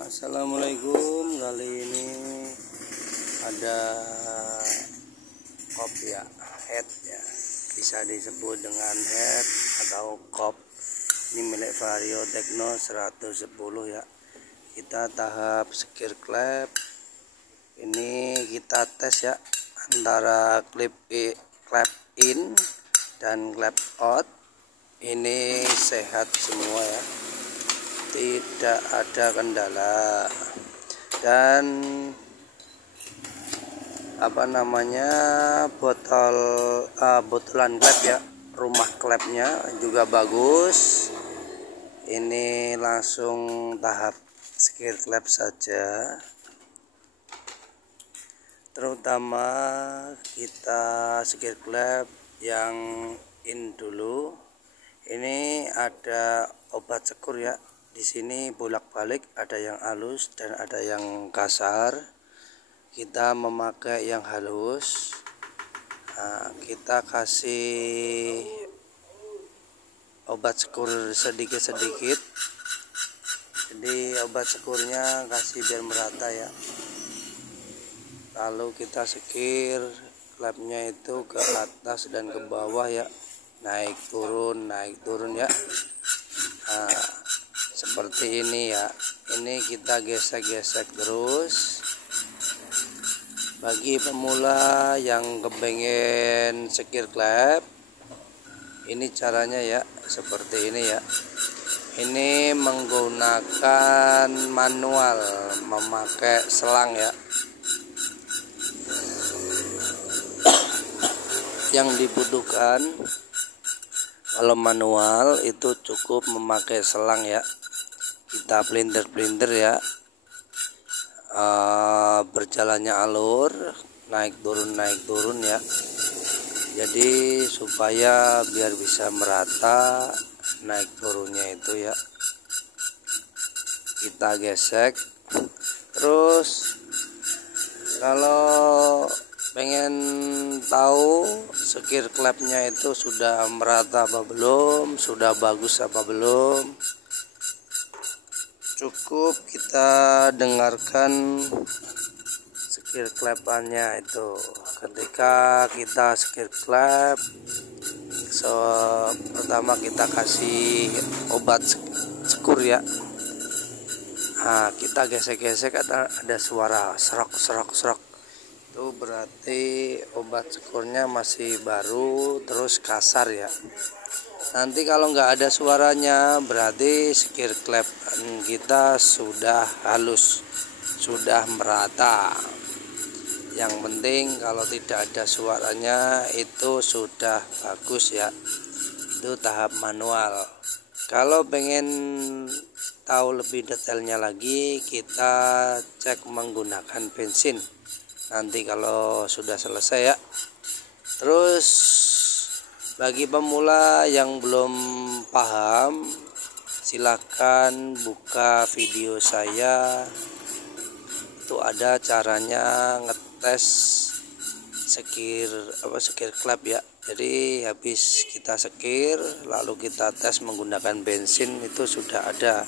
Assalamualaikum. Kali ini ada kop ya, head ya, bisa disebut dengan head atau kop. Ini milik Vario Techno 110 ya. Kita tahap skir klep. Ini kita tes ya antara klep in dan klep out. Ini sehat semua ya, tidak ada kendala. Dan botolan klep ya, rumah klepnya juga bagus. Ini langsung tahap skir klep saja, terutama kita skir klep yang in dulu. Ini ada obat sekur ya. Di sini bolak-balik, ada yang halus dan ada yang kasar. Kita memakai yang halus. Nah, kita kasih obat sekur sedikit-sedikit. Jadi obat sekurnya kasih biar merata ya. Lalu kita sekir klepnya itu ke atas dan ke bawah ya. Naik turun ya. Nah, seperti ini ya. Ini kita gesek-gesek terus. Bagi pemula yang kepengen skir klep, ini caranya ya, seperti ini ya. Ini menggunakan manual, memakai selang ya. Yang dibutuhkan kalau manual itu cukup memakai selang ya. Kita pelintir ya, berjalannya alur, naik turun ya. Jadi supaya biar bisa merata naik turunnya itu ya. Kita gesek terus. Kalau pengen tahu skir klepnya itu sudah merata apa belum, sudah bagus apa belum, cukup kita dengarkan skir klepannya itu. Ketika kita skir klep, pertama kita kasih obat sekur ya. Nah, kita gesek-gesek, ada suara serok. Itu berarti obat sekurnya masih baru, terus kasar ya. Nanti kalau nggak ada suaranya berarti skir klep kita sudah halus, sudah merata. Yang penting kalau tidak ada suaranya itu sudah bagus ya. Itu tahap manual. Kalau pengen tahu lebih detailnya lagi, kita cek menggunakan bensin nanti kalau sudah selesai ya. Terus bagi pemula yang belum paham, silakan buka video saya. Itu ada caranya ngetes skir klep ya. Jadi habis kita skir lalu kita tes menggunakan bensin, itu sudah ada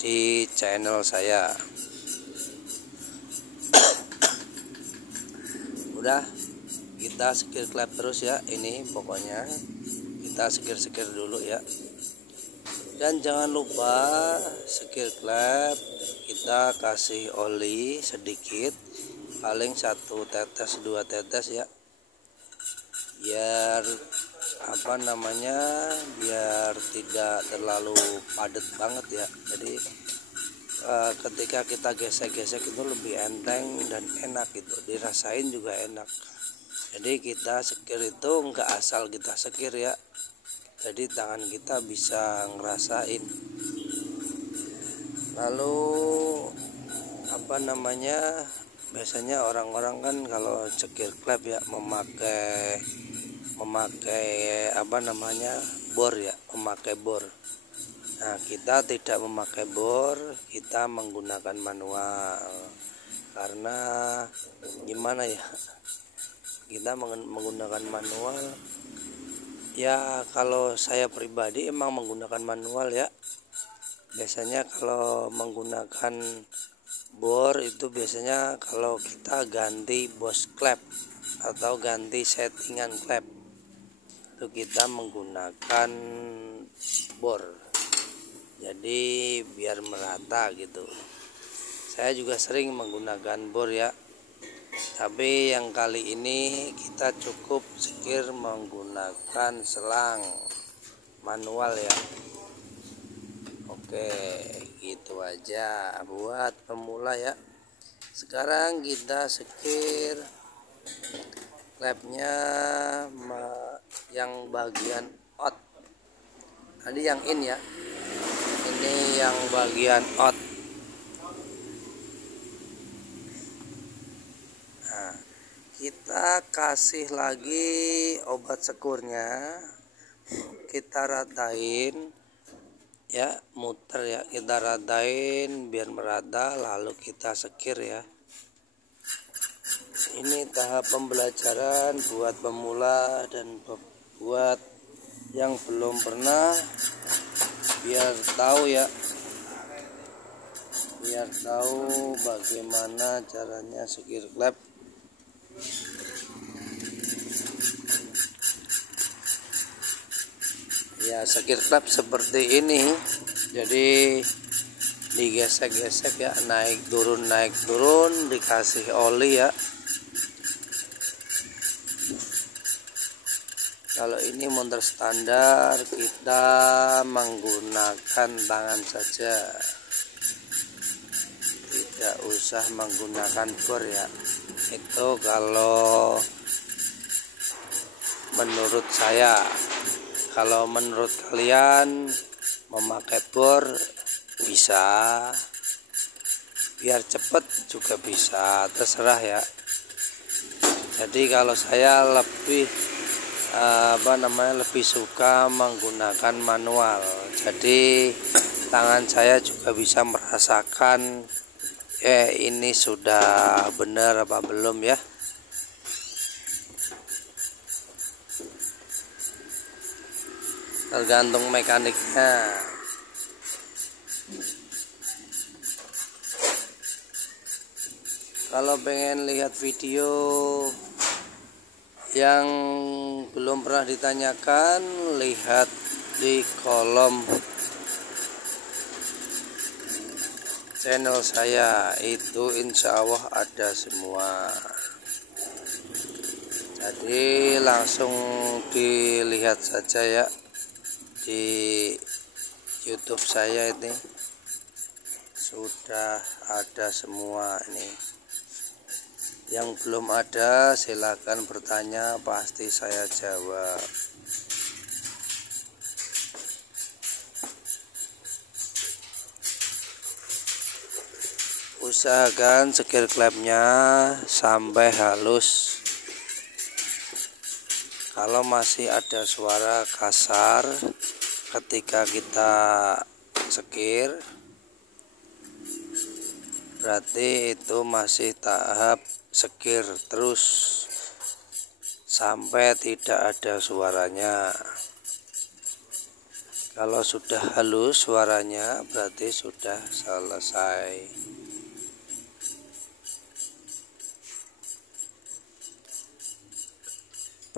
di channel saya. Udah, kita skir klep terus ya. Ini pokoknya kita skir dulu ya. Dan jangan lupa skir klep kita kasih oli sedikit, paling 1 tetes 2 tetes ya, biar biar tidak terlalu padat banget ya. Jadi ketika kita gesek-gesek itu lebih enteng dan enak gitu, dirasain juga enak. Jadi kita skir itu enggak asal kita skir ya, jadi tangan kita bisa ngerasain. Lalu biasanya orang-orang kan kalau skir klep ya memakai bor ya, memakai bor. Nah, kita tidak memakai bor, kita menggunakan manual. Karena gimana ya, kita menggunakan manual ya. Kalau saya pribadi emang menggunakan manual ya, Biasanya kalau menggunakan bor itu biasanya kalau kita ganti bos klep atau ganti settingan klep itu kita menggunakan bor, jadi biar merata gitu. Saya juga sering menggunakan bor ya, tapi yang kali ini kita cukup sekir menggunakan selang manual ya. Oke, gitu aja buat pemula ya. Sekarang kita sekir klepnya yang bagian out. Tadi yang in ya. Ini yang bagian out. Nah, kita kasih lagi obat sekurnya. Kita ratain ya, muter ya, kita ratain biar merata, lalu kita sekir ya. Ini tahap pembelajaran buat pemula dan buat yang belum pernah, biar tahu ya, biar tahu bagaimana caranya sekir klep. Ya, sekir klep seperti ini, jadi digesek-gesek ya, naik turun, dikasih oli ya. Kalau ini motor standar kita menggunakan tangan saja, tidak usah menggunakan bor ya. Itu kalau menurut saya. Kalau menurut kalian memakai bor bisa, biar cepet juga bisa, terserah ya. Jadi kalau saya lebih lebih suka menggunakan manual, jadi tangan saya juga bisa merasakan ini sudah benar apa belum ya. Tergantung mekaniknya. Kalau pengen lihat video yang belum pernah ditanyakan, lihat di kolom channel saya, itu insya Allah ada semua. Jadi langsung dilihat saja ya di YouTube saya, ini sudah ada semua. Ini yang belum ada silakan bertanya, pasti saya jawab. Usahakan sekir klepnya sampai halus. Kalau masih ada suara kasar ketika kita sekir, berarti itu masih tahap sekir terus sampai tidak ada suaranya. Kalau sudah halus suaranya, berarti sudah selesai.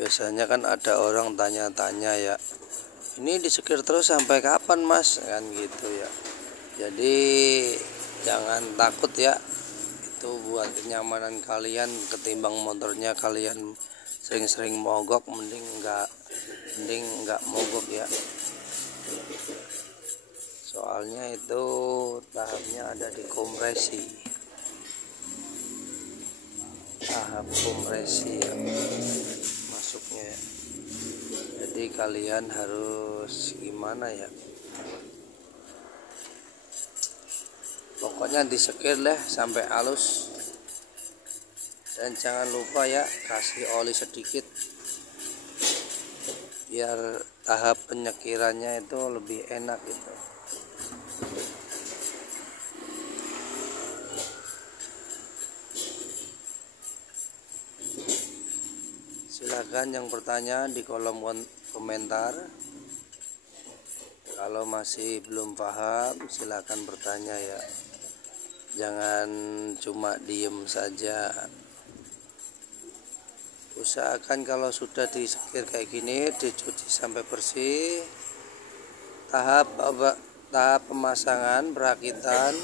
Biasanya kan ada orang tanya-tanya ya, ini disekir terus sampai kapan mas, kan gitu ya. Jadi jangan takut ya, itu buat kenyamanan kalian. Ketimbang motornya kalian sering-sering mogok, mending nggak mogok ya. Soalnya itu tahapnya ada di kompresi, tahap kompresi ya, masuknya ya. Jadi kalian harus gimana ya, pokoknya disekir deh sampai halus. Dan jangan lupa ya, kasih oli sedikit biar tahap penyekirannya itu lebih enak gitu. Silakan yang bertanya di kolom komentar. Kalau masih belum paham silakan bertanya ya, jangan cuma diem saja. Usahakan kalau sudah disekir kayak gini dicuci sampai bersih. Tahap pemasangan perakitan